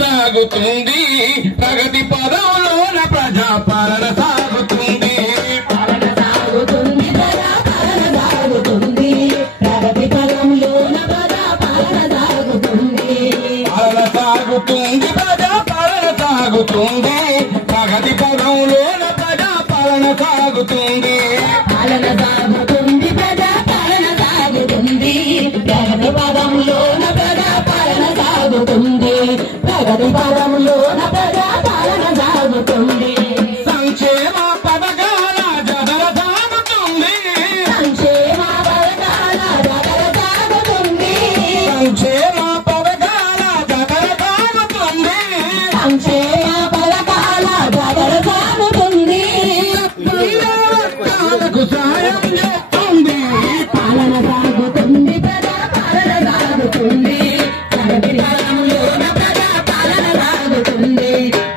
సాగుతుంది ప్రగతి పదంలోన ప్రజా పాలన సాగుతుంది పాలన సాగుతుంది ప్రజా పాలన సాగుతుంది ప్రగతి పదంలోన ప్రజా పాలన సాగుతుంది పాలన సాగుతుంది ప్రజా పాలన సాగుతుంది ప్రగతి పదంలోన ప్రజా పాలన సాగుతుంది పాలన సాగుతుంది ప్రజా పాలన సాగుతుంది ప్రగతి పదంలోన ప్రజా పాలన సాగుతుంది ప్రగతి పదంలోన ప్రజా పాలన సాగుతుంది సంక్షేమ పథకాల జగల సాగుతుంది సంక్షేమ పథకాల జగల సాగుతుంది సంక్షేమ పథకాల జగల సాగుతుంది సంక్షేమ పథకాల జగల సాగుతుంది వర్గాలకు సాయం చేస్తుంది పాలన సాగుతుంది ప్రజా పాలన సాగుతుంది ప్రగతి పదంలోన ప్రజా పాలన సాగుతుంది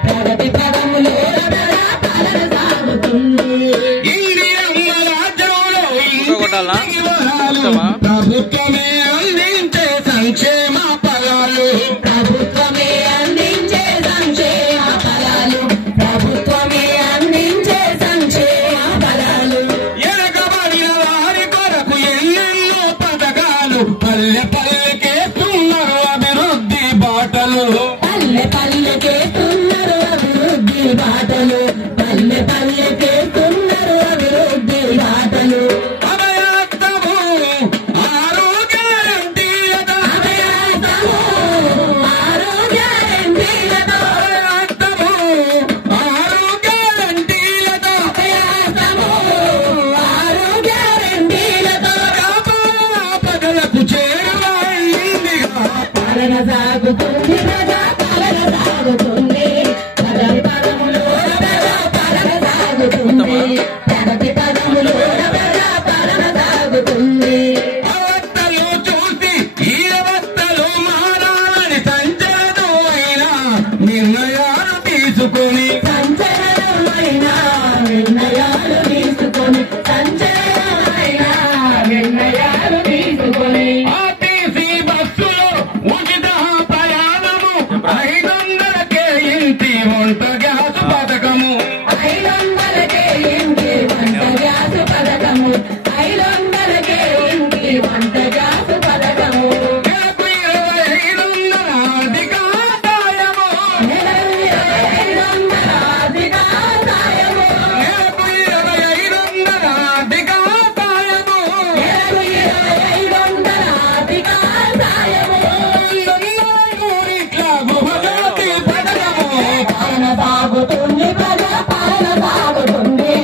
ప్రగతి పదంలోన ప్రజా పాలన సాగుతుంది ఇండియన్ రాజ్యంలో ఇంటికి వరాలు ప్రభుత్వమే అందించే సంక్షేమ ఫలాలు ప్రభుత్వమే అందించే సంక్షేమ ఫలాలు ప్రభుత్వమే అందించే సంక్షేమ ఫలాలు ఎనకబడిన వారి కొరకు ఎన్నెన్నో పథకాలు పల్లె పల్లెకేస్తున్నారు అభివృద్ధి బాటలు పల్లె పల్లెకేస్తున్నారు అభివృద్ధి బాటలు పల్లె పల్లెకేస్తున్నారు అభివృద్ధి బాటలు అభయాస్తము ఆరోగ్య గ్యారంటీలతో అభయాస్తము ఆరోగ్య గ్యారంటీలతో అభయాస్తము ఆరోగ్య గ్యారంటీలతో అభయాస్తము ఆరోగ్య గ్యారంటీలతో ప్రజలకు చేరువైందిగా పాలన సాగుతుంది ప్రజా పాలన సాగుతుంది ప్రగతి పదములోన ప్రజా పాలన సాగుతుంది ప్రగతి పదములోన ప్రజా పాలన సాగుతుంది అవస్థలు చూసి ఈ అవస్థలు మారాలని సంచలనమైన నిర్ణయాలు తీసుకొని సంచలనమైన నిర్ణయాలు తీసుకొని సంచలనమైన నిర్ణయాలు తీసుకొని ఆర్టీసీ బస్సులో ఉచిత ప్రయాణము 500కే ఇంటి వంట గ్యాస్ పథకము 500కే ఇంటి వంట గ్యాస్ పథకము 500కే ఇంటి వంట గ్యాస్ పథకము నెలకు 2500 ఆర్థిక ఆదాయము నెలకు 2500 ఆర్థిక ఆదాయము నెలకు 2500 ఆర్థిక ఆదాయము నెలకు 2500 ఆర్థిక ఆదాయము యూనిట్ల గృహజ్యోతి పథకము పాలన సాగుతుంది ప్రజా పాలన సాగుతుంది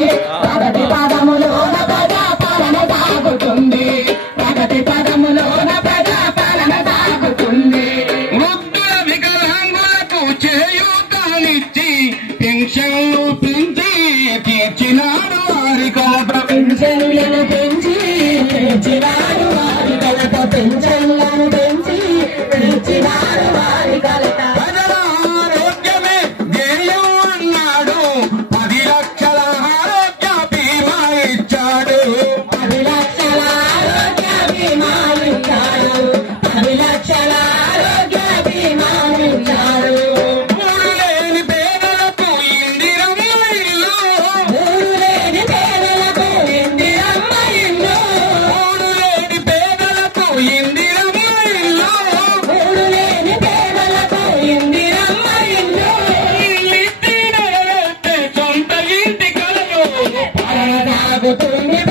ప్రగతి పదములోన ప్రజా పాలన సాగుతుంది ప్రగతి పదములోన ప్రజా పాలన సాగుతుంది వృద్ధుల వికలాంగులకు చేయూతనిచ్చి పెన్షన్లు పెంచి తీర్చినాడు వారి కోట పింఛన్లను పెంచి తీర్చినాడు వారి కలత పింఛన్లను పెంచి తీర్చినాడు వారి కలత ప్రజల ఆరోగ్యమే ధ్యేయం అన్నాడు 10 లక్షల ఆరోగ్య బీమా ఇచ్చాడు 10 లక్షల ఆరోగ్య బీమా ఇచ్చాడు 10 లక్షల ఆరోగ్య బీమా ఇచ్చాడు ఊరు లేని పేదలకు ఇందిరమ్మ ఇల్లు ఊరు లేని పేదలకు ఇందిరమ్మ ఇల్లు ఊరు లేని పేదలకు ఇందిరమ్మ ఇల్లు ఊరు లేని పేదలకు ఇందిరమ్మ ఇల్లు ఇల్లిచ్చి నెరవేర్చే సొంత ఇంటి కలలు పాలన సాగుతుంది